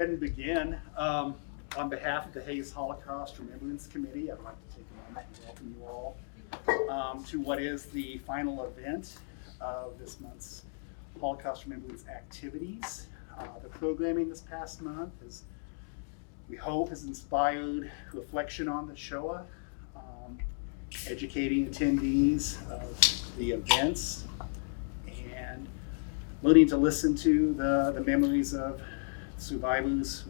And begin. On behalf of the Hayes Holocaust Remembrance Committee, I'd like to take a moment and welcome you all to what is the final event of this month's Holocaust Remembrance activities. The programming this past month is, we hope, has inspired reflection on the Shoah, educating attendees of the events, and learning to listen to the memories of survivors,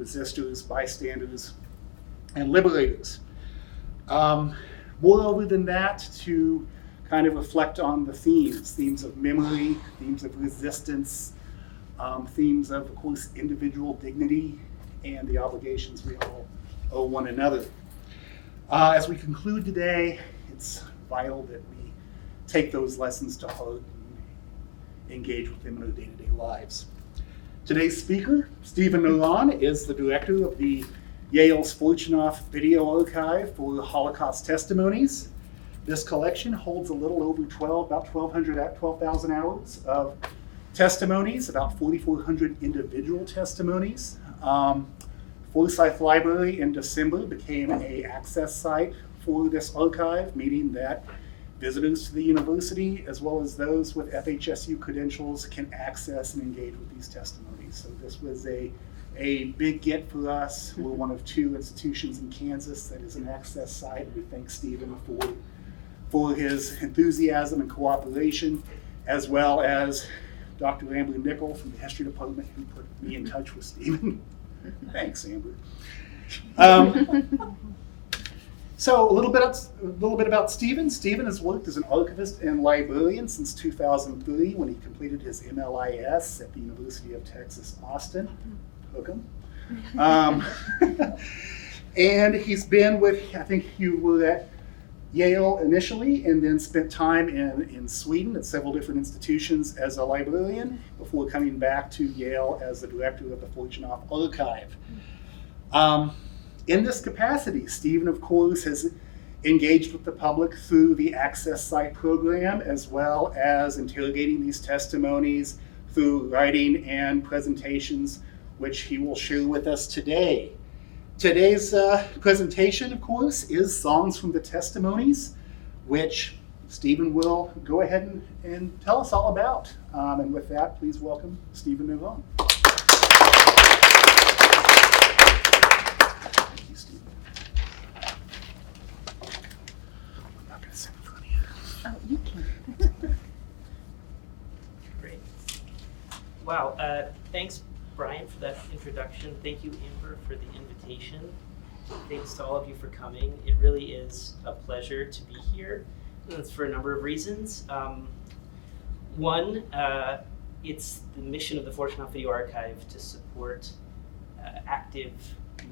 resistors, bystanders, and liberators. Moreover than that, to kind of reflect on the themes of memory, themes of resistance, themes of course, individual dignity, and the obligations we all owe one another. As we conclude today, it's vital that we take those lessons to heart and engage with them in our day-to-day lives. Today's speaker, Stephen Naron, is the director of the Yale's Fortunoff Video Archive for Holocaust Testimonies. This collection holds a little over about 12,000 hours of testimonies, about 4,400 individual testimonies. Forsyth Library in December became an access site for this archive, meaning that visitors to the university, as well as those with FHSU credentials, can access and engage with these testimonies. So this was a big get for us. We're one of two institutions in Kansas that is an access site. We thank Stephen for his enthusiasm and cooperation, as well as Dr. Amber Nickel from the history department, who put me in touch with Stephen. Thanks, Amber. So a little bit about Stephen. Stephen has worked as an archivist and librarian since 2003 when he completed his MLIS at the University of Texas, Austin. Hook 'em. And he's been with, I think you were at Yale initially, and then spent time in Sweden at several different institutions as a librarian before coming back to Yale as the director of the Fortunoff Archive. In this capacity, Stephen, of course, has engaged with the public through the Access Site program, as well as interrogating these testimonies through writing and presentations, which he will share with us today. Today's presentation, of course, is Songs from the Testimonies, which Stephen will go ahead and tell us all about. And with that, please welcome Stephen Naron. You can. Great. Wow. Thanks, Brian, for that introduction. Thank you, Amber, for the invitation. Thanks to all of you for coming. It really is a pleasure to be here. And it's for a number of reasons. One, it's the mission of the Fortunoff Video Archive to support active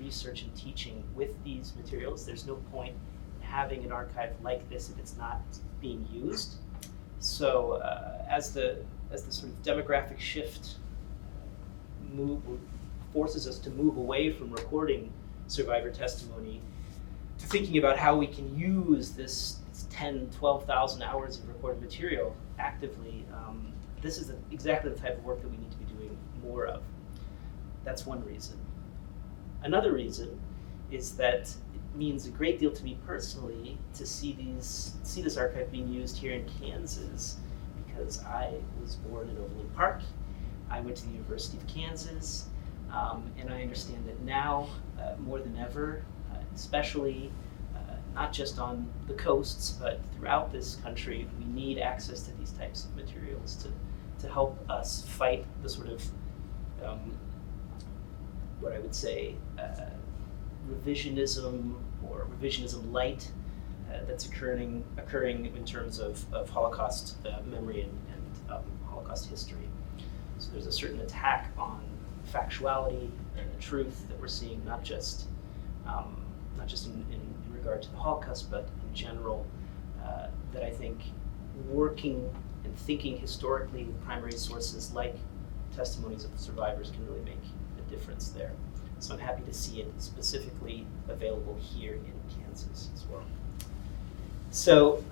research and teaching with these materials. There's no point in having an archive like this if it's not being used. So as the sort of demographic shift forces us to move away from recording survivor testimony to thinking about how we can use this 10, 12,000 hours of recorded material actively, this is exactly the type of work that we need to be doing more of. That's one reason. Another reason is that means a great deal to me personally to see this archive being used here in Kansas, because I was born in Overland Park. I went to the University of Kansas, and I understand that now more than ever, especially not just on the coasts, but throughout this country, we need access to these types of materials to help us fight the sort of what I would say revisionism or revisionism light that's occurring in terms of Holocaust memory and Holocaust history. So there's a certain attack on factuality and the truth that we're seeing, not just in regard to the Holocaust, but in general, that I think working and thinking historically with primary sources like testimonies of survivors can really make a difference there. So I'm happy to see it specifically available here in Kansas as well. So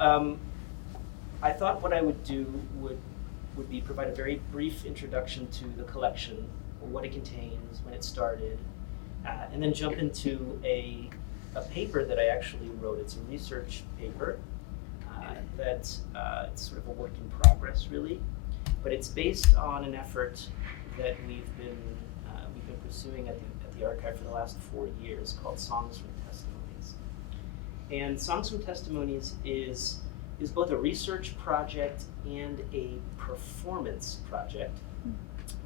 I thought what I would do would be provide a very brief introduction to the collection what it contains, when it started, and then jump into a paper that I actually wrote. It's a research paper that it's sort of a work in progress, really, but it's based on an effort that we've been pursuing at the archive for the last 4 years called Songs from Testimonies. And Songs from Testimonies is both a research project and a performance project,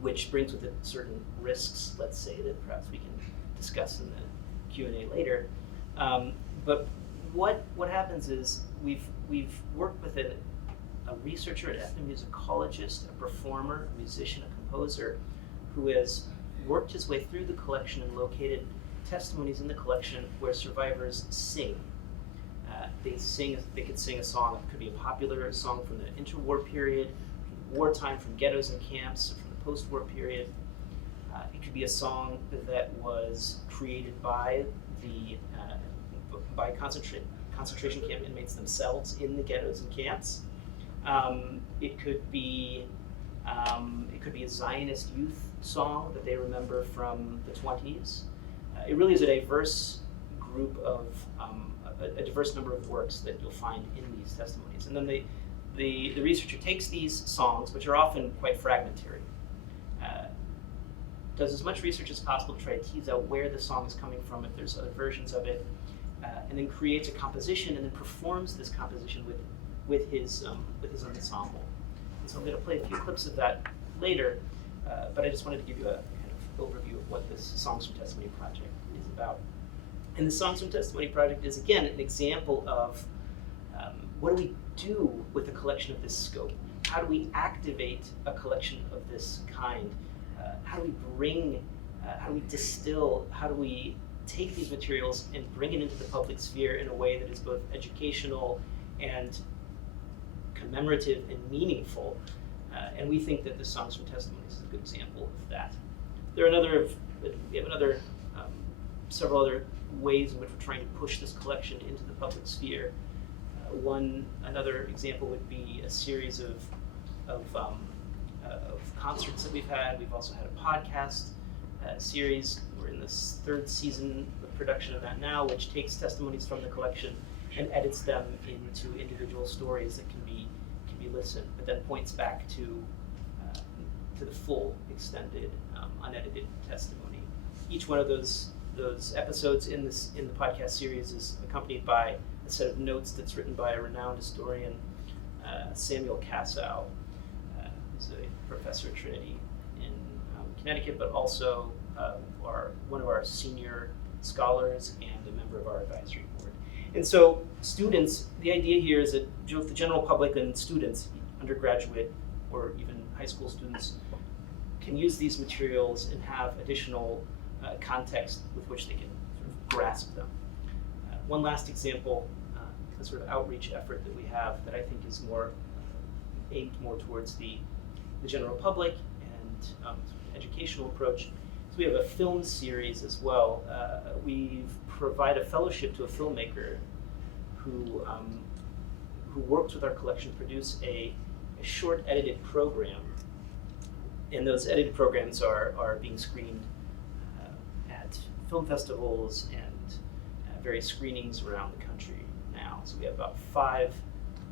which brings with it certain risks, let's say, that perhaps we can discuss in the Q&A later. But what happens is we've worked with a researcher, an ethnomusicologist, a performer, a musician, a composer, who has worked his way through the collection and located testimonies in the collection where survivors sing. They could sing a song. It could be a popular song from the interwar period, from wartime, from ghettos and camps, from the post-war period. It could be a song that was created by concentration camp inmates themselves in the ghettos and camps. It could be a Zionist youth song that they remember from the 20s. It really is a diverse group of a diverse number of works that you'll find in these testimonies. And then the researcher takes these songs, which are often quite fragmentary, does as much research as possible to try to tease out where the song is coming from, if there's other versions of it, and then creates a composition and then performs this composition with his ensemble. And so I'm going to play a few clips of that later, but I just wanted to give you a kind of overview of what this Songs from Testimony project is about. And the Songs from Testimony project is, again, an example of what do we do with a collection of this scope? How do we activate a collection of this kind? How do we bring, how do we distill, how do we take these materials and bring it into the public sphere in a way that is both educational and commemorative and meaningful? And we think that the Songs from Testimonies is a good example of that. We have several other ways in which we're trying to push this collection into the public sphere. Another example would be a series of concerts that we've had. We've also had a podcast series. We're in this 3rd season of production of that now, which takes testimonies from the collection and edits them into individual stories that can be listened, but then points back to the full, extended, unedited testimony. Each one of those episodes in the podcast series is accompanied by a set of notes that's written by a renowned historian, Samuel Cassow, who's a professor at Trinity in Connecticut, but also one of our senior scholars and a member of our advisory board. And so students, the idea here is that the general public and students, undergraduate or even high school students, can use these materials and have additional context with which they can sort of grasp them. One last example, a sort of outreach effort that we have that I think is more aimed more towards the general public and sort of educational approach. So we have a film series as well. We provide a fellowship to a filmmaker who works with our collection to produce a short edited program. And those edited programs are being screened at film festivals and various screenings around the country now. So we have about 5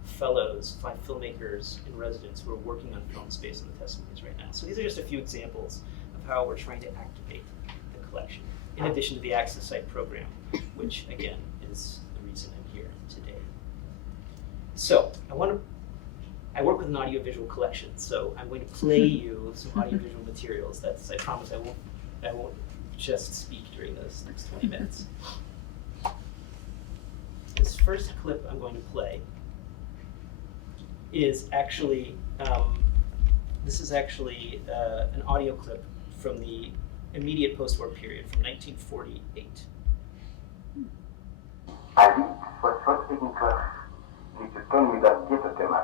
fellows, 5 filmmakers in residence who are working on film space on the testimonies right now. So these are just a few examples of how we're trying to activate the collection, in addition to the Access Site program, which again is the reason I'm here today. So I work with an audiovisual collection, so I'm going to play you some audiovisual materials. I promise I won't just speak during those next 20 minutes. This first clip I'm going to play is actually an audio clip from the immediate post-war period, from 1948. Was verschrikkelijk diese Ton mit das dritte Thema.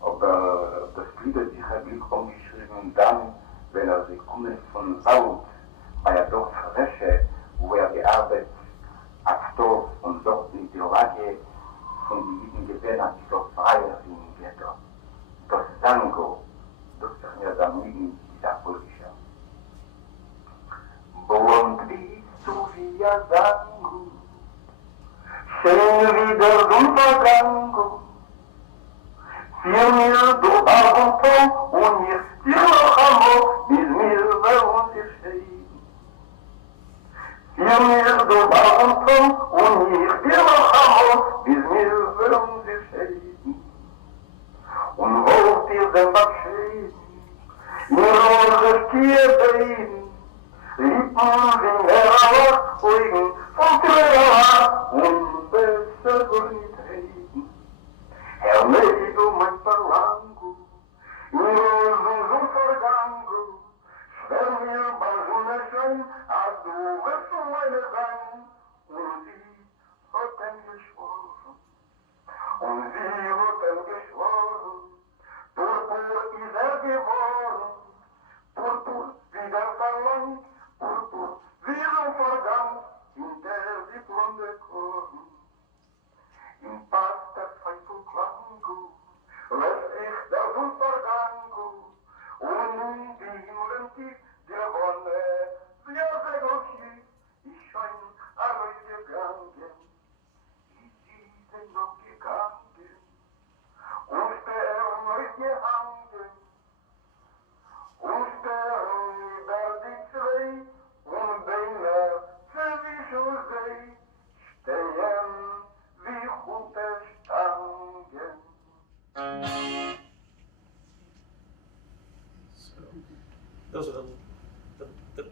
Aber das dritte, die habe ich umgeschrieben dann, wenn sie kommen von Saud, bei der Dorf Resche, wo gearbeitet Aktor und dort in die Lage von den Juden gewählt hat, die dort freier sind im Ghetto. Das Tango, das ist mir dann nicht dieser politische. zangu, schön wieder Untergang. Für mir du Abenteuer und ich dir noch einmal, bis mir bei uns geschehen. Für mir du Abenteuer und ich dir noch einmal, bis mir bei uns geschehen. Und wollt ihr denn was schön, mir eure Tierbein, Lippen wie Meerwasser, Augen von Tränen und besser nicht reden. Herr, lei du mein Verlangen, mir so vergangen, schwer mir bei Sonnenschein, als du wirst meine sein, und sie hat ihm geschworen, Purpur ist geworden, Purpur wieder verlangt, Purpur wieder vergangen, in der sie blonde Korn. Im Pass der Zweifel klang, lässt ich der Untergang, und nun die Himmeln tief der Wonne, wir Segelschiff, ich schein gegangen, ich bin noch gegangen, und der neu gehangen, und der über die zwei, und Beine zwischen sie, stehen wie gute Stangen. So, those are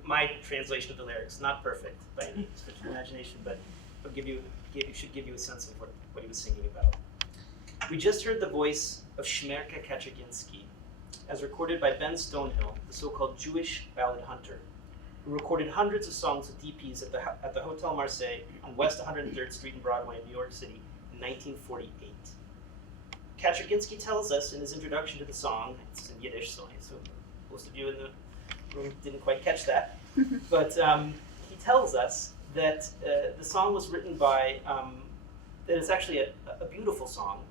my translation of the lyrics. Not perfect by any stretch of imagination, but should give you a sense of what he was singing about. We just heard the voice of Shmerka Kaczerginski, as recorded by Ben Stonehill, the so-called Jewish ballad hunter, who recorded hundreds of songs with DPs at the Hotel Marseille on West 103rd Street and Broadway in New York City in 1948. Kaczerginski tells us in his introduction to the song, it's in Yiddish, so most of you in the room didn't quite catch that, but he tells us that the song was written by, that it's actually a beautiful song,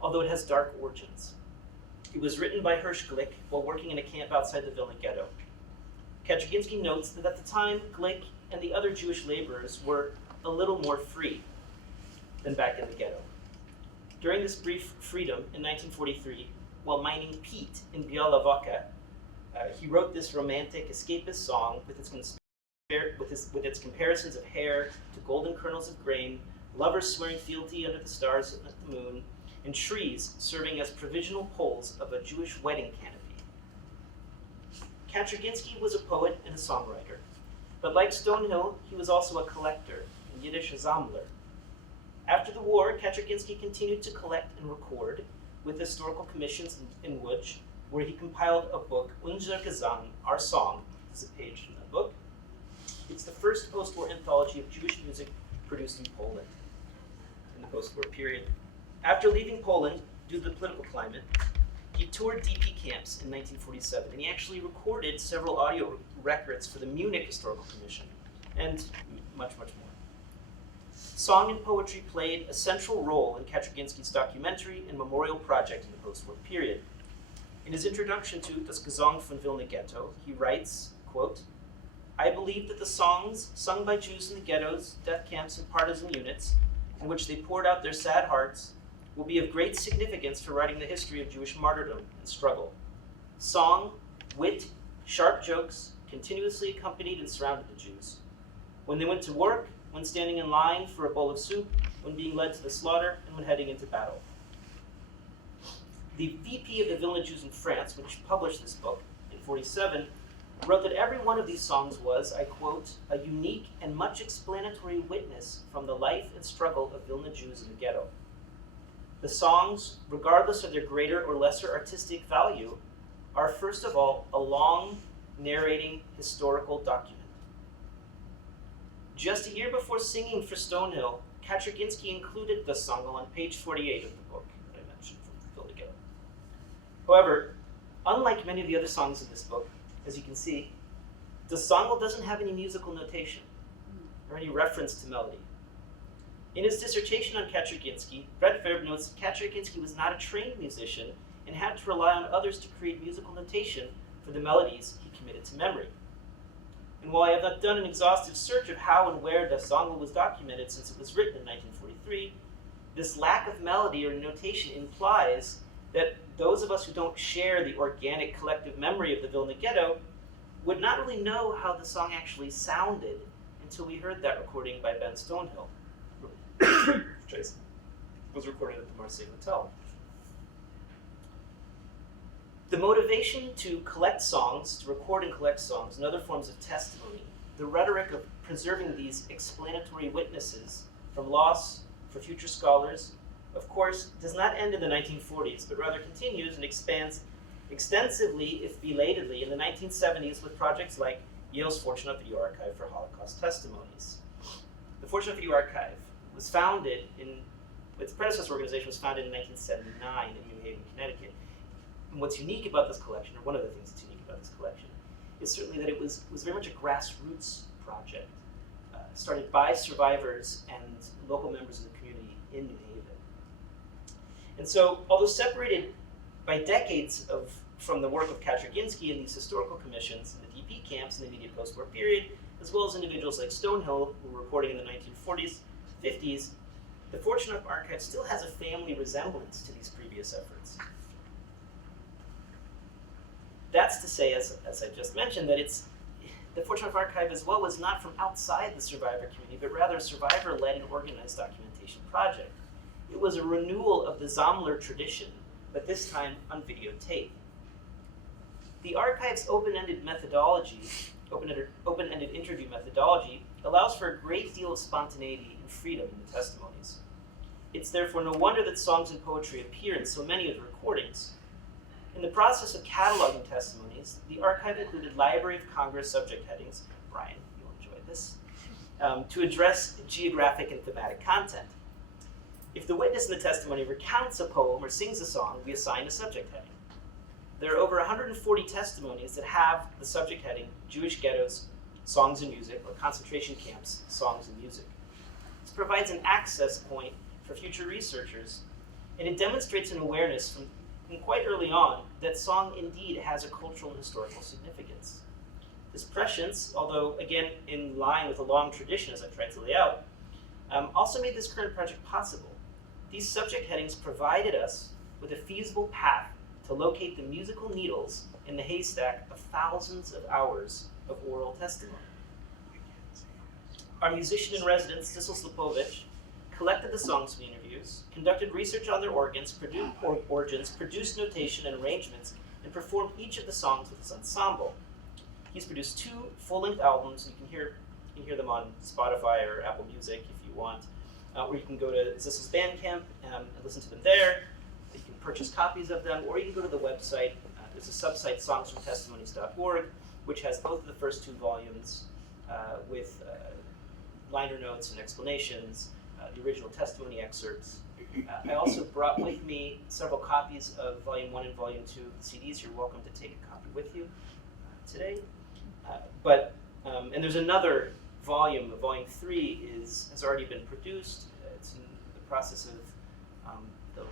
although it has dark origins. It was written by Hirsch Glick while working in a camp outside the Vilna ghetto. Kaczerginski notes that at the time, Glick and the other Jewish laborers were a little more free than back in the ghetto. During this brief freedom in 1943, while mining peat in Biała Woka, he wrote this romantic escapist song with its comparisons of hair to golden kernels of grain, lovers swearing fealty under the stars at the moon, and trees serving as provisional poles of a Jewish wedding canopy. Kaczerginski was a poet and a songwriter, but like Stonehill, he was also a collector, in Yiddish a Sammler. After the war, Kaczerginski continued to collect and record with historical commissions in Łódź, where he compiled a book, Unser Gesang, Our Song. This is a page from that book. It's the first post-war anthology of Jewish music produced in Poland in the post-war period. After leaving Poland, due to the political climate, he toured DP camps in 1947, and he actually recorded several audio records for the Munich Historical Commission, and much, much more. Song and poetry played a central role in Kaczerginski's documentary and memorial project in the post-war period. In his introduction to Das Gesang von Vilna Ghetto, he writes, quote, "I believe that the songs sung by Jews in the ghettos, death camps, and partisan units, in which they poured out their sad hearts, will be of great significance for writing the history of Jewish martyrdom and struggle. Song, wit, sharp jokes continuously accompanied and surrounded the Jews. When they went to work, when standing in line for a bowl of soup, when being led to the slaughter, and when heading into battle." The VP of the Vilna Jews in France, which published this book in 1947, wrote that every one of these songs was, I quote, "a unique and much explanatory witness from the life and struggle of Vilna Jews in the ghetto. The songs, regardless of their greater or lesser artistic value, are first of all a long, narrating historical document." Just a year before singing for Stonehill, Kaczerginski included the song on page 48 of the book that I mentioned from Vilna Ghetto. However, unlike many of the other songs in this book, as you can see, the song doesn't have any musical notation or any reference to melody. In his dissertation on Kaczerginski, Brett Verb notes that Kaczerginski was not a trained musician and had to rely on others to create musical notation for the melodies he committed to memory. And while I have not done an exhaustive search of how and where the song was documented since it was written in 1943, this lack of melody or notation implies that those of us who don't share the organic collective memory of the Vilna Ghetto would not really know how the song actually sounded until we heard that recording by Ben Stonehill, which was recorded at the Marseille Hotel. The motivation to collect songs, to record and collect songs, and other forms of testimony, the rhetoric of preserving these explanatory witnesses from loss for future scholars, of course, does not end in the 1940s, but rather continues and expands extensively, if belatedly, in the 1970s with projects like Yale's Fortunoff Video Archive for Holocaust Testimonies. The Fortunoff Video Archive was founded its predecessor organization was founded in 1979 in New Haven, Connecticut. And what's unique about this collection, or one of the things that's unique about this collection, is certainly that it was very much a grassroots project, started by survivors and local members of the community in New Haven. And so, although separated by decades from the work of Kaczerginski and these historical commissions in the DP camps in the immediate post-war period, as well as individuals like Stonehill, who were reporting in the 1940s, 50s, the Fortunoff Archive still has a family resemblance to these previous efforts. That's to say, as I just mentioned, that the Fortunoff Archive as well was not from outside the survivor community, but rather a survivor-led and organized documentation project. It was a renewal of the Zommler tradition, but this time on videotape. The archive's open-ended methodology, open-ended interview methodology, allows for a great deal of spontaneity and freedom in the testimonies. It's therefore no wonder that songs and poetry appear in so many of the recordings. In the process of cataloging testimonies, the archive included Library of Congress subject headings, Brian, you'll enjoy this, to address geographic and thematic content. If the witness in the testimony recounts a poem or sings a song, we assign a subject heading. There are over 140 testimonies that have the subject heading Jewish Ghettos, Songs and Music, or Concentration Camps, Songs and Music. This provides an access point for future researchers, and it demonstrates an awareness from quite early on that song indeed has a cultural and historical significance. This prescience, although again in line with a long tradition as I've tried to lay out, also made this current project possible. These subject headings provided us with a feasible path to locate the musical needles in the haystack of thousands of hours of oral testimony. Our musician in residence, Sissel Slipovich, collected the songs from the interviews, conducted research on their origins, produced notation and arrangements, and performed each of the songs with his ensemble. He's produced 2 full-length albums. You can hear them on Spotify or Apple Music if you want, or you can go to Zissel's Bandcamp and listen to them there. You can purchase copies of them, or you can go to the website. There's a subsite, songsfromtestimonies.org, which has both of the first 2 volumes with liner notes and explanations, the original testimony excerpts. I also brought with me several copies of Volume 1 and Volume 2 of the CDs. You're welcome to take a copy with you today. And there's another volume. Volume 3 has already been produced. It's in the process of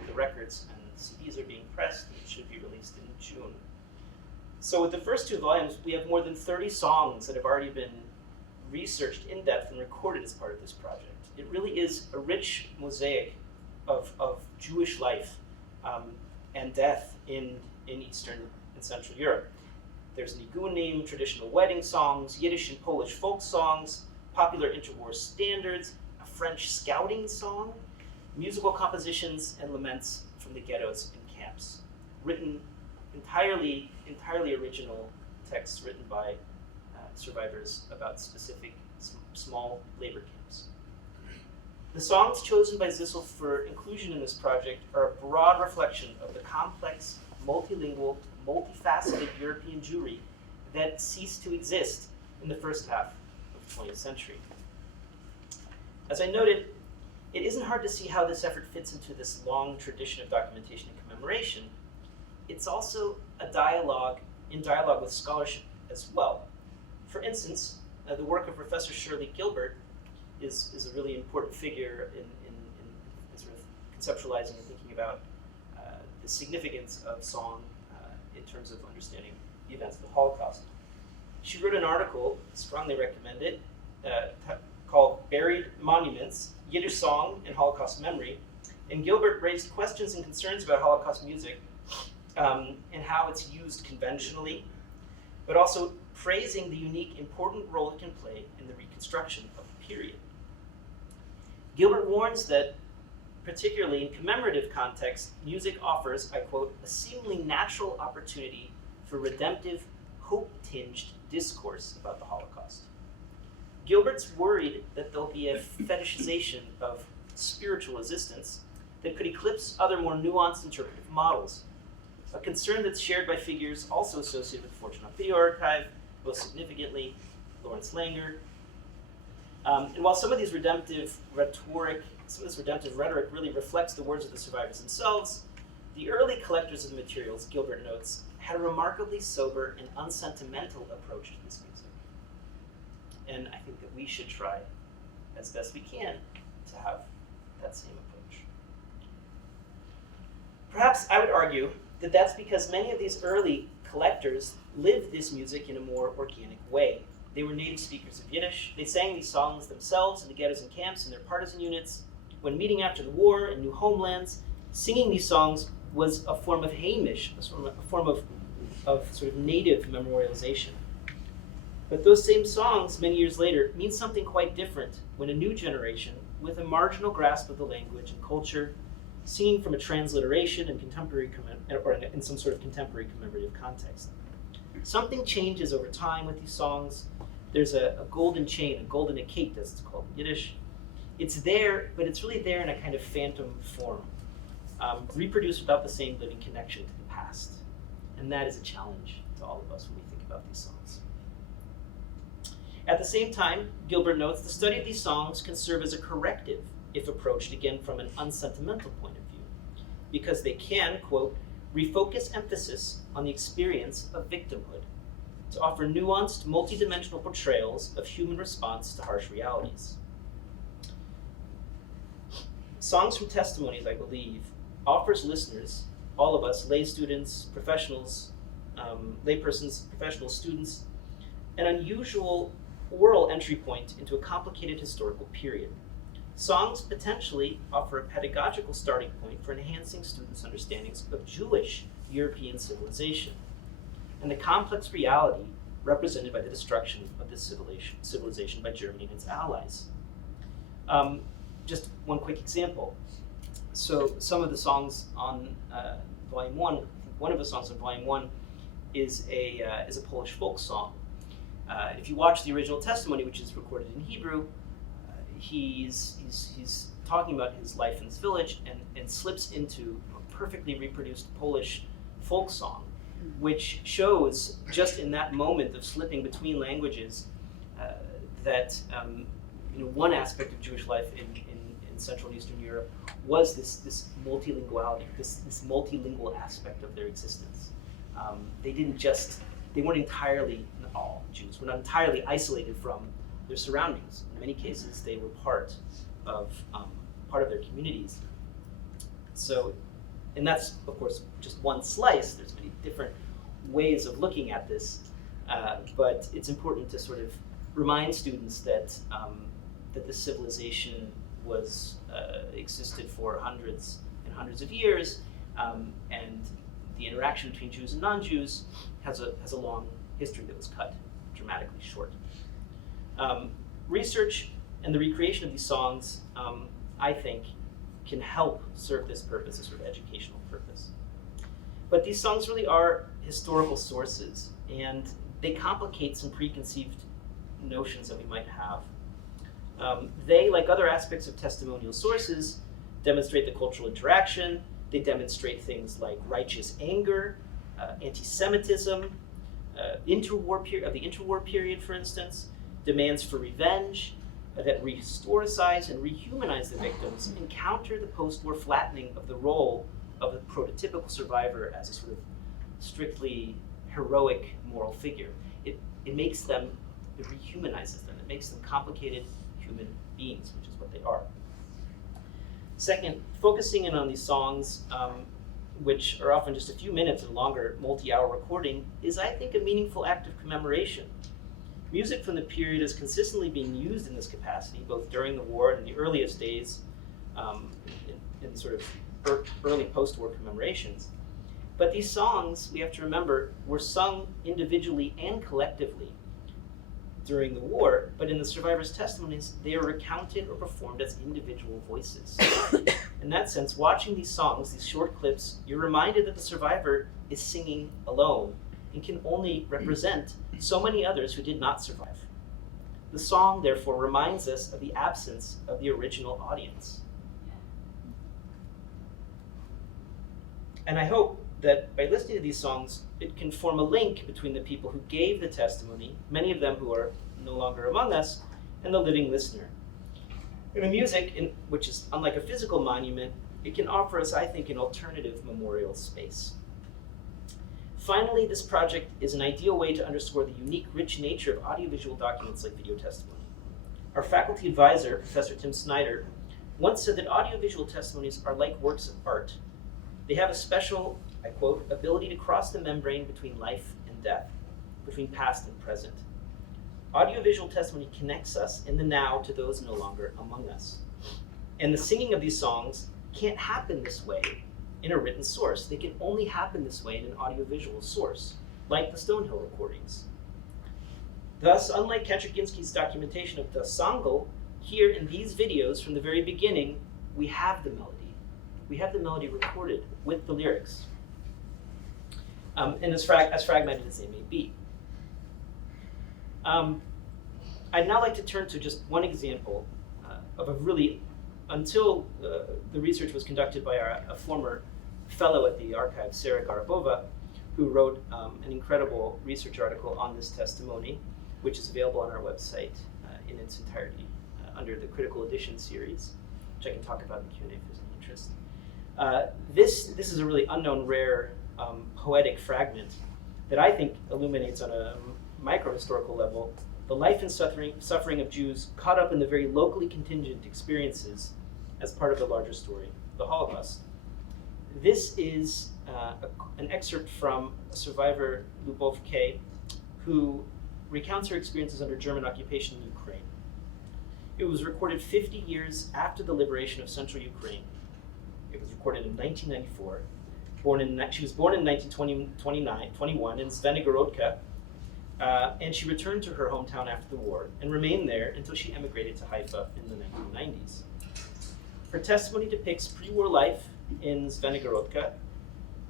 the records and the CDs are being pressed, and it should be released in June. So with the first 2 volumes, we have more than 30 songs that have already been researched in depth and recorded as part of this project. It really is a rich mosaic of Jewish life and death in Eastern and Central Europe. There's nigunim, traditional wedding songs, Yiddish and Polish folk songs, popular interwar standards, a French scouting song, musical compositions and laments from the ghettos and camps. Written entirely original texts written by survivors about specific small labor camps. The songs chosen by Zissel for inclusion in this project are a broad reflection of the complex, multilingual, multifaceted European Jewry that ceased to exist in the first half of the 20th century. As I noted, it isn't hard to see how this effort fits into this long tradition of documentation and commemoration. It's also in dialogue with scholarship as well. For instance, the work of Professor Shirley Gilbert is a really important figure in sort of conceptualizing and thinking about the significance of song in terms of understanding the events of the Holocaust. She wrote an article, strongly recommend it, called Buried Monuments, Yiddish Song and Holocaust Memory. And Gilbert raised questions and concerns about Holocaust music and how it's used conventionally, but also praising the unique, important role it can play in the reconstruction of the period. Gilbert warns that, particularly in commemorative context, music offers, I quote, a seemingly natural opportunity for redemptive, hope-tinged discourse about the Holocaust. Gilbert's worried that there'll be a fetishization of spiritual resistance that could eclipse other more nuanced interpretive models, a concern that's shared by figures also associated with Fortunoff Video Archive, most significantly Lawrence Langer. And while some of this redemptive rhetoric really reflects the words of the survivors themselves, the early collectors of the materials, Gilbert notes, had a remarkably sober and unsentimental approach to this music. And I think that we should try, as best we can, to have that same approach. Perhaps I would argue that that's because many of these early collectors lived this music in a more organic way. They were native speakers of Yiddish. They sang these songs themselves in the ghettos and camps in their partisan units. When meeting after the war in new homelands, singing these songs was a form of Hamish, a form of sort of native memorialization. But those same songs, many years later, mean something quite different when a new generation, with a marginal grasp of the language and culture, singing from a transliteration and in some sort of contemporary commemorative context. Something changes over time with these songs. There's a golden chain, a golden akate, as it's called in Yiddish. It's there, but it's really there in a kind of phantom form, reproduced without the same living connection to the past. And that is a challenge to all of us when we think about these songs. At the same time, Gilbert notes, the study of these songs can serve as a corrective if approached again from an unsentimental point of view, because they can, quote, refocus emphasis on the experience of victimhood, to offer nuanced, multidimensional portrayals of human response to harsh realities. Songs from Testimonies, I believe, offers listeners, all of us, lay students, professionals, laypersons, professionals, students, an unusual oral entry point into a complicated historical period. Songs potentially offer a pedagogical starting point for enhancing students' understandings of Jewish European civilization and the complex reality represented by the destruction of this civilization by Germany and its allies. Just one quick example. So some of the songs on Volume 1, one of the songs on Volume 1 is a Polish folk song. If you watch the original Testimony, which is recorded in Hebrew, he's talking about his life in this village and slips into a perfectly reproduced Polish folk song, which shows just in that moment of slipping between languages that one aspect of Jewish life in Central and Eastern Europe was this multilinguality, this multilingual aspect of their existence. They weren't entirely, all Jews were not entirely isolated from their surroundings. In many cases, they were part of their communities. So, and that's of course just one slice. There's many different ways of looking at this, but it's important to sort of remind students that this civilization existed for hundreds and hundreds of years, and the interaction between Jews and non-Jews has a long history that was cut dramatically short. Research and the recreation of these songs, I think, can help serve this purpose, a sort of educational purpose. But these songs really are historical sources, and they complicate some preconceived notions that we might have. They, like other aspects of testimonial sources, demonstrate the cultural interaction. They demonstrate things like righteous anger, anti-Semitism, the interwar period, for instance, demands for revenge that re-historicize and rehumanize the victims, and counter the post-war flattening of the role of the prototypical survivor as a sort of strictly heroic moral figure. It rehumanizes them. It makes them complicated human beings, which is what they are. Second, focusing in on these songs, which are often just a few minutes or longer multi-hour recording, is, I think, a meaningful act of commemoration. Music from the period is consistently being used in this capacity, both during the war and in the earliest days, in sort of early post-war commemorations. But these songs, we have to remember, were sung individually and collectively during the war, but in the survivors' testimonies, they are recounted or performed as individual voices. In that sense, watching these songs, these short clips, you're reminded that the survivor is singing alone and can only represent so many others who did not survive. The song, therefore, reminds us of the absence of the original audience. And I hope that by listening to these songs, it can form a link between the people who gave the testimony, many of them who are no longer among us, and the living listener. And the music, which is unlike a physical monument, it can offer us, I think, an alternative memorial space. Finally, this project is an ideal way to underscore the unique, rich nature of audiovisual documents like video testimony. Our faculty advisor, Professor Tim Snyder, once said that audiovisual testimonies are like works of art. They have a special, I quote, ability to cross the membrane between life and death, between past and present. Audiovisual testimony connects us in the now to those no longer among us. And the singing of these songs can't happen this way in a written source. They can only happen this way in an audiovisual source, like the Stonehill recordings. Thus, unlike Kaczerginski's documentation of the Sangl, here in these videos from the very beginning, we have the melody. We have the melody recorded with the lyrics, and as fragmented as they may be. I'd now like to turn to just one example of a really, until the research was conducted by a former fellow at the archive, Sarah Garabova, who wrote an incredible research article on this testimony, which is available on our website in its entirety under the Critical Edition series, which I can talk about in the Q&A if there's any interest. This is a really unknown, rare poetic fragment that I think illuminates on a micro-historical level the life and suffering of Jews caught up in the very locally contingent experiences as part of the larger story, the Holocaust. This is an excerpt from a survivor, Lubov K., who recounts her experiences under German occupation in Ukraine. It was recorded 50 years after the liberation of central Ukraine. It was recorded in 1994. She was born in 1921 in Zvenigorodka, and she returned to her hometown after the war and remained there until she emigrated to Haifa in the 1990s. Her testimony depicts pre-war life in Zvenigorodka,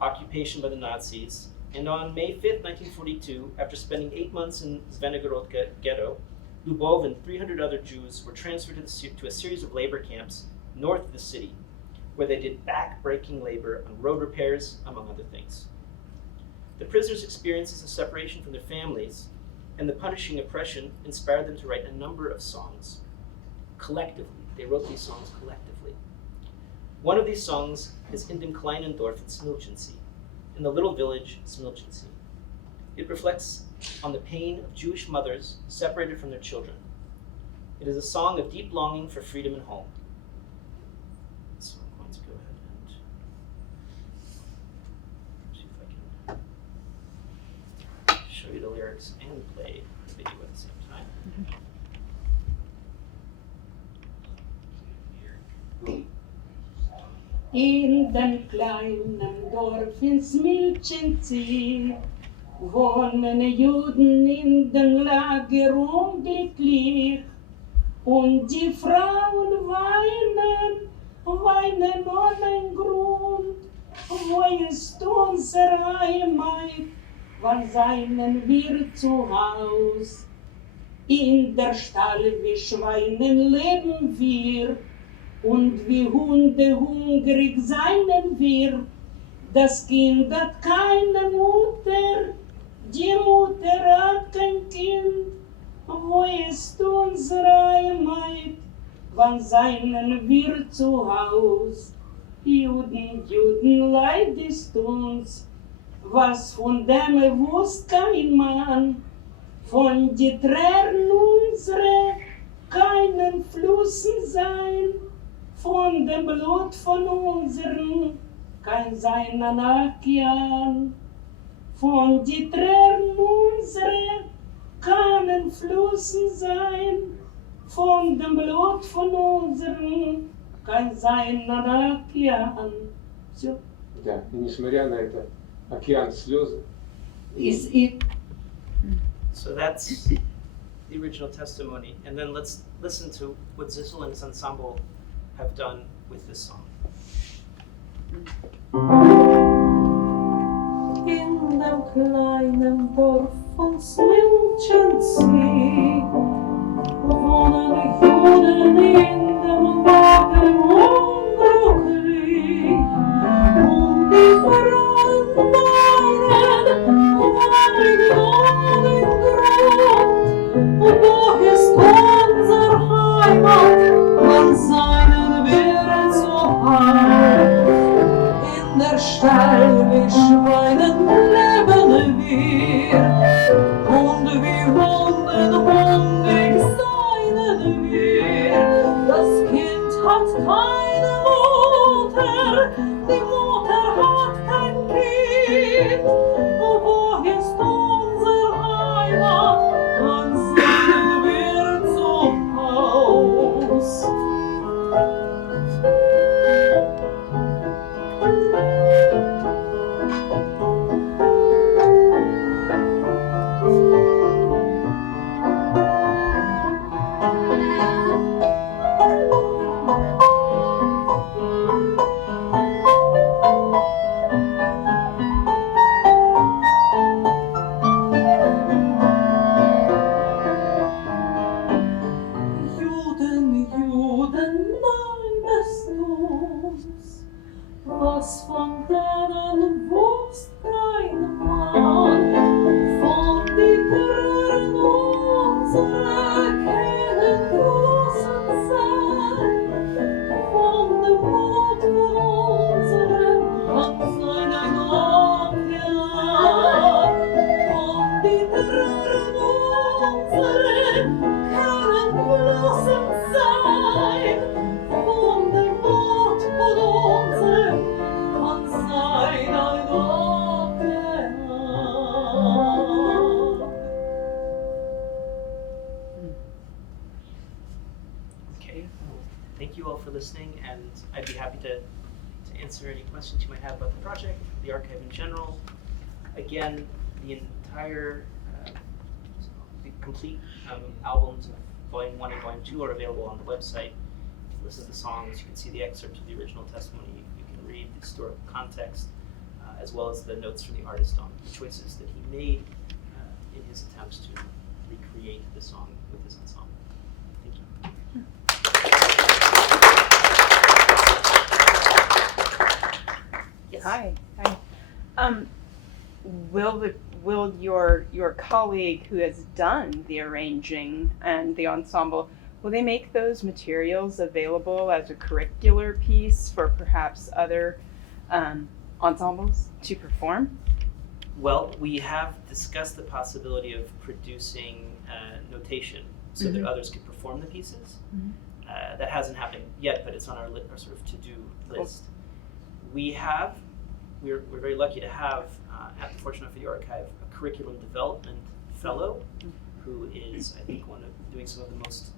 occupation by the Nazis, and on May 5th, 1942, after spending 8 months in Zvenigorodka ghetto, Lubov and 300 other Jews were transferred to a series of labor camps north of the city, where they did back-breaking labor on road repairs, among other things. The prisoners' experiences of separation from their families and the punishing oppression inspired them to write a number of songs. Collectively, they wrote these songs collectively. One of these songs is In dem kleinen Dorf in Smilchensee, in the little village Smilchensee. It reflects on the pain of Jewish mothers separated from their children. It is a song of deep longing for freedom and home. So I'm going to go ahead and see if I can show you the lyrics and play the video at the same time. In dem kleinen Dorf in Smilchensee wohnen Juden in dem Lager unglücklich, und die Frauen weinen ohne Grund. Wo ist unsere Heimat, wann seien wir zu Haus? In der Stall wie Schweinen leben wir, und wie Hunde hungrig seien wir. Das Kind hat keine Mutter, die Mutter hat kein Kind. Wo ist unsere Heimat, wann seien wir zu Haus? Juden, Juden, leid ist uns, was von dem wusst kein Mann. Von die Tränen unsere keinen Flüssen sein, von dem Blut von unseren kein sein an Okean. Von die Tränen unsere können Flüssen sein, von dem Blut von unserem, kann sein над океан. Все. Да, и несмотря на это, океан слез, И So that's the original testimony. And then let's listen to what Zissel and his ensemble have done with this song. in dem kleinen Dorf von Smilchensee wohnen Juden in dem Wagen unglücklich und die Frauen weinen ohne Grund. Und wo ist unser Heimat, an seinen Wehren zu Haus? In der Stall wie Schweinen leben wir, und wie Hunden hungrig seien wir. Das Kind hat keine Mutter, die Mutter hat kein Kind. Wo ist unser Heimat, an seinen Wehren zu Haus? Juden, Juden, meinest du's? Was von denen wusst kein Mann? Von die Türen unserer kennen großen sein, von dem Mut von unserem an seinen Ohren. Von die Türen unserer kennen großen sein, von dem Mut von unserem an seinen Ohren. Okay. Thank you all for listening, and I'd be happy to answer any questions you might have about the project, the archive in general. Again, the entire, the complete albums of Volume 1 and Volume 2 are available on the website. This is the songs. You can see the excerpts of the original testimony. You can read the historical context, as well as the notes from the artist on the choices that he made in his attempts to recreate the song with his ensemble. Thank you. Yes. Hi. Will your colleague who has done the arranging and the ensemble, will they make those materials available as a curricular piece for perhaps other ensembles to perform? Well, we have discussed the possibility of producing notation so that others could perform the pieces. That hasn't happened yet, but it's on our sort of to-do list. We're very lucky to have at the Fortunoff Video Archive a curriculum development fellow who is, I think, doing some of the most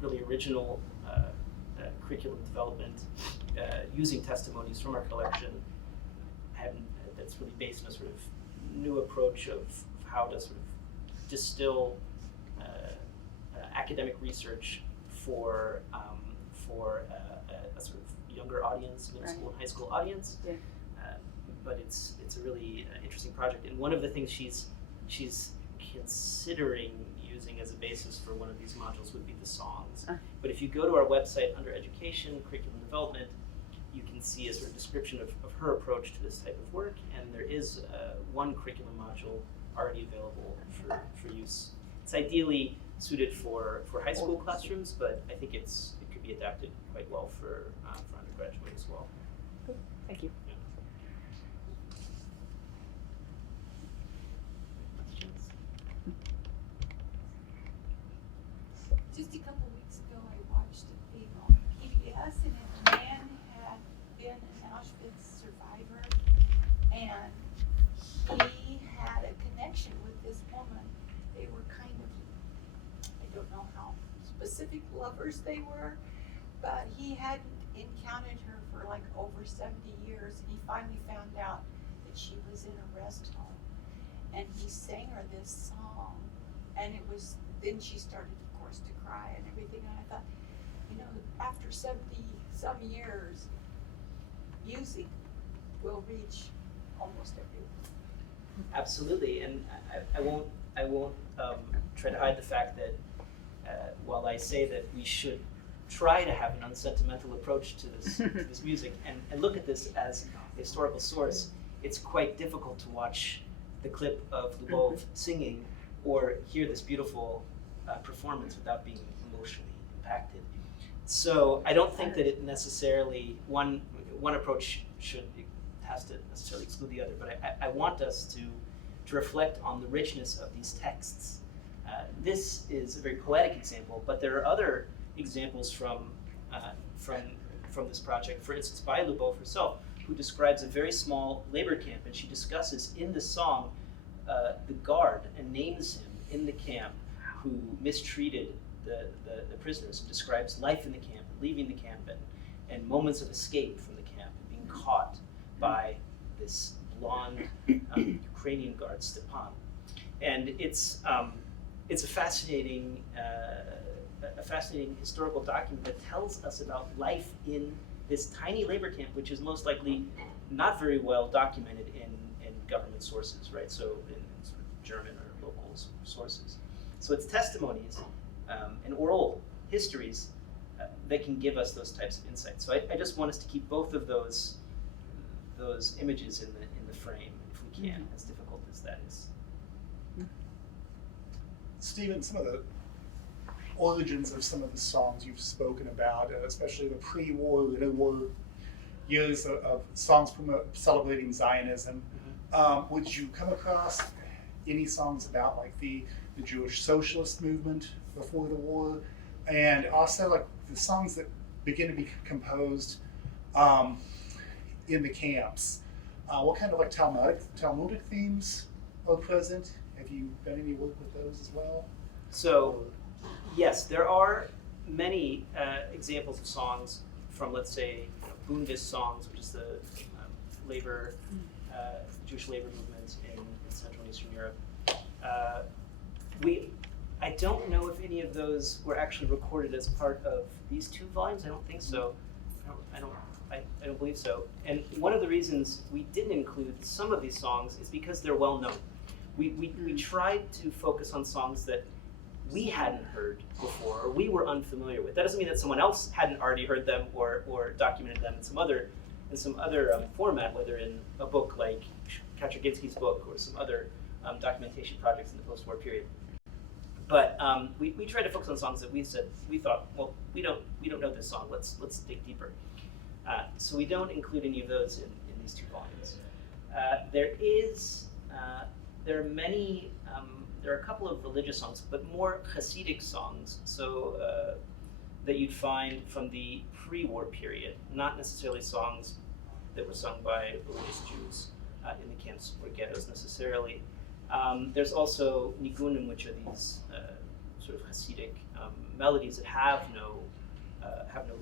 really original curriculum development using testimonies from our collection. That's really based on a sort of new approach of how to sort of distill academic research for a sort of younger audience, middle school and high school audience. Yeah. But it's a really interesting project, and one of the things she's considering using as a basis for one of these modules would be the songs. But if you go to our website under Education, Curriculum Development, you can see a sort of description of her approach to this type of work, and there is one curriculum module already available for use. It's ideally suited for high school classrooms, but I think it could be adapted quite well for undergraduate as well. Thank you. Just a couple weeks ago, I watched a thing on PBS, and a man had been an Auschwitz survivor, and he had a connection with this woman. They specific lovers they were, but he hadn't encountered her for like over 70 years, and he finally found out that she was in a rest home. And he sang her this song, and it was, then she started, of course, to cry and everything, and I thought, you know, after 70 some years, music will reach almost everyone. Absolutely, and I won't try to hide the fact that while I say that we should try to have an unsentimental approach to this to this music and look at this as a historical source, it's quite difficult to watch the clip of Lubov singing or hear this beautiful performance without being emotionally impacted. So I don't think that it necessarily one approach has to necessarily exclude the other, but I want us to reflect on the richness of these texts. This is a very poetic example, but there are other examples from this project. For instance, by Lubov herself, who describes a very small labor camp, and she discusses in the song the guard and names him in the camp who mistreated the prisoners, and describes life in the camp, leaving the camp, and moments of escape from the camp, and being caught by this blonde Ukrainian guard, Stepan. And it's a fascinating historical document that tells us about life in this tiny labor camp, which is most likely not very well documented in government sources, right? So in sort of German or local sources. So it's testimonies and oral histories that can give us those types of insights. So I just want us to keep both of those images in the frame, if we can, as difficult as that is. Stephen, some of the origins of some of the songs you've spoken about, especially the pre-war, little war years of songs celebrating Zionism, would you come across any songs about like the Jewish socialist movement before the war, and also like the songs that begin to be composed in the camps? What kind of like Talmudic themes are present? Have you done any work with those as well? So, yes, there are many examples of songs from, let's say, Bundist songs, which is the Jewish labor movement in Central and Eastern Europe. I don't know if any of those were actually recorded as part of these two volumes. I don't think so. I don't believe so. And one of the reasons we didn't include some of these songs is because they're well known. We tried to focus on songs that we hadn't heard before or we were unfamiliar with. That doesn't mean that someone else hadn't already heard them or documented them in some other format, whether in a book like Kaczerginski's book or some other documentation projects in the post-war period. But we tried to focus on songs that we thought, well, we don't know this song. Let's dig deeper. So we don't include any of those in these two volumes. There are a couple of religious songs, but more Hasidic songs, so that you'd find from the pre-war period, not necessarily songs that were sung by religious Jews in the camps or ghettos necessarily. There's also nigunim, which are these sort of Hasidic melodies that have no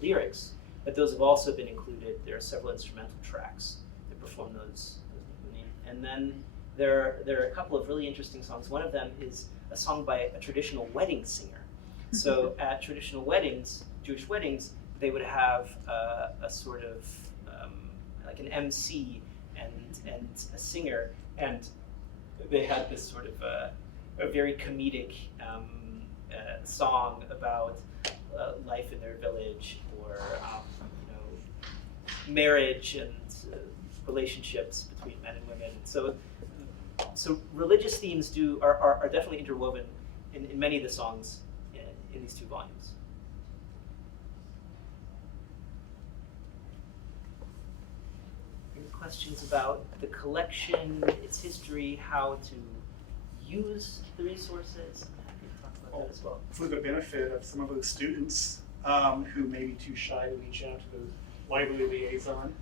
lyrics, but those have also been included. There are several instrumental tracks that perform those nigunim. And then there are a couple of really interesting songs. One of them is a song by a traditional wedding singer. So at traditional weddings, Jewish weddings, they would have a sort of like an MC and a singer, and they had this sort of a very comedic song about life in their village, or marriage and relationships between men and women. So religious themes are definitely interwoven in many of the songs in these two volumes. Any questions about the collection, its history, how to use the resources? I'm happy to talk about that as well. For the benefit of some of those students who may be too shy to reach out to the library liaison,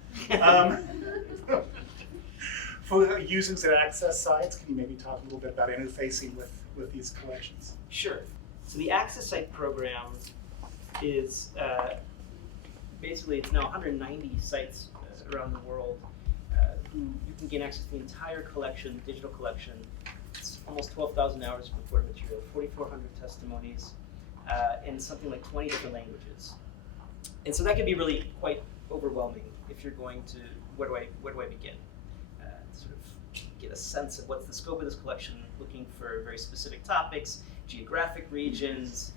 for users that access sites, can you maybe talk a little bit about interfacing with these collections? Sure. So the Access Site program is basically, it's now 190 sites around the world who you can gain access to the entire collection, digital collection. It's almost 12,000 hours of recorded material, 4,400 testimonies, in something like 20 different languages. And so that can be really quite overwhelming if you're going to, where do I begin? Sort of get a sense of what's the scope of this collection, looking for very specific topics, geographic regions,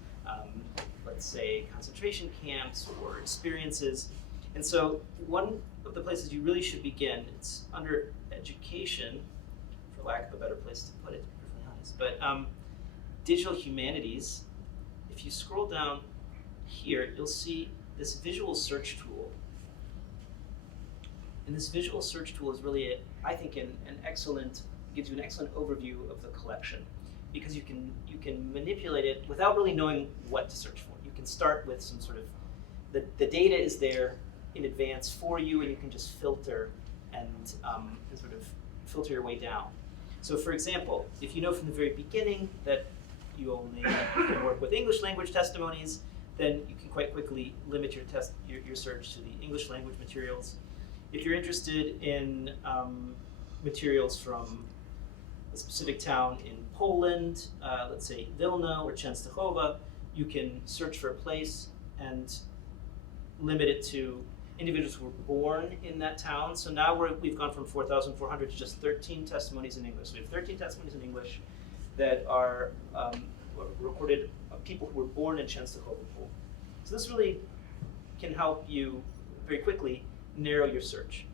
let's say concentration camps or experiences. And so one of the places you really should begin, it's under education, for lack of a better place to put it, to be perfectly honest, but digital humanities. If you scroll down here, you'll see this visual search tool. And this visual search tool is really, I think, an excellent, gives you an excellent overview of the collection, because you can manipulate it without really knowing what to search for. You can start with some sort of, the data is there in advance for you, and you can just filter and sort of filter your way down. So for example, if you know from the very beginning that you can work with English language testimonies, then you can quite quickly limit your search to the English language materials. If you're interested in materials from a specific town in Poland, let's say Vilna or Częstochowa, you can search for a place and limit it to individuals who were born in that town. So now we've gone from 4,400 to just 13 testimonies in English. So we have 13 testimonies in English that are recorded of people who were born in Częstochowa. So this really can help you very quickly narrow your search.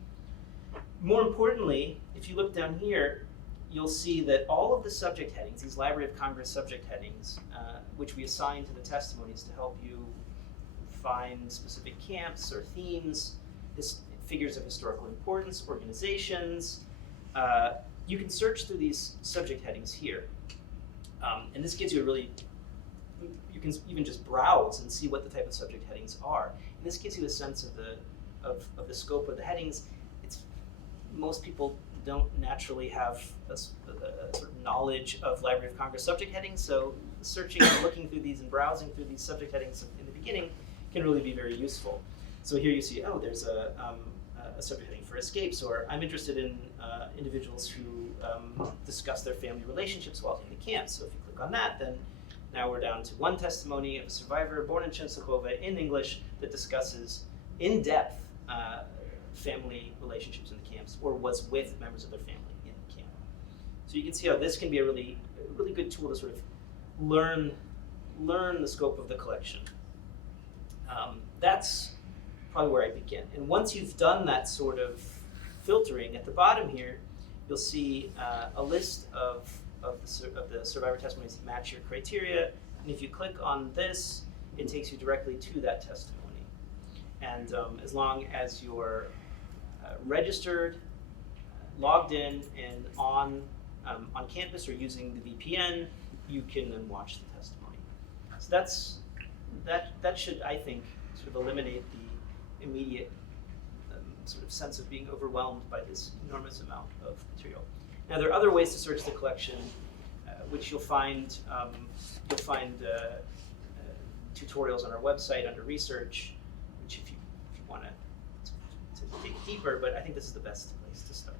More importantly, if you look down here, you'll see that all of the subject headings, these Library of Congress subject headings, which we assign to the testimonies to help you find specific camps or themes, figures of historical importance, organizations, you can search through these subject headings here. And this gives you a really, you can even just browse and see what the type of subject headings are. And this gives you a sense of the scope of the headings. Most people don't naturally have a sort of knowledge of Library of Congress subject headings, so searching and looking through these and browsing through these subject headings in the beginning can really be very useful. So here you see, oh, there's a subject heading for escapes, or I'm interested in individuals who discuss their family relationships while in the camp. So if you click on that, then now we're down to one testimony of a survivor born in Częstochowa in English that discusses in depth family relationships in the camps, or was with members of their family in the camp. So you can see how this can be a really good tool to sort of learn the scope of the collection. That's probably where I begin. And once you've done that sort of filtering, at the bottom here, you'll see a list of the survivor testimonies that match your criteria. And if you click on this, it takes you directly to that testimony. And as long as you're registered, logged in, and on campus or using the VPN, you can then watch the testimony. So that should, I think, sort of eliminate the immediate sort of sense of being overwhelmed by this enormous amount of material. Now there are other ways to search the collection, which you'll find tutorials on our website under research, which if you want to dig deeper, but I think this is the best place to start.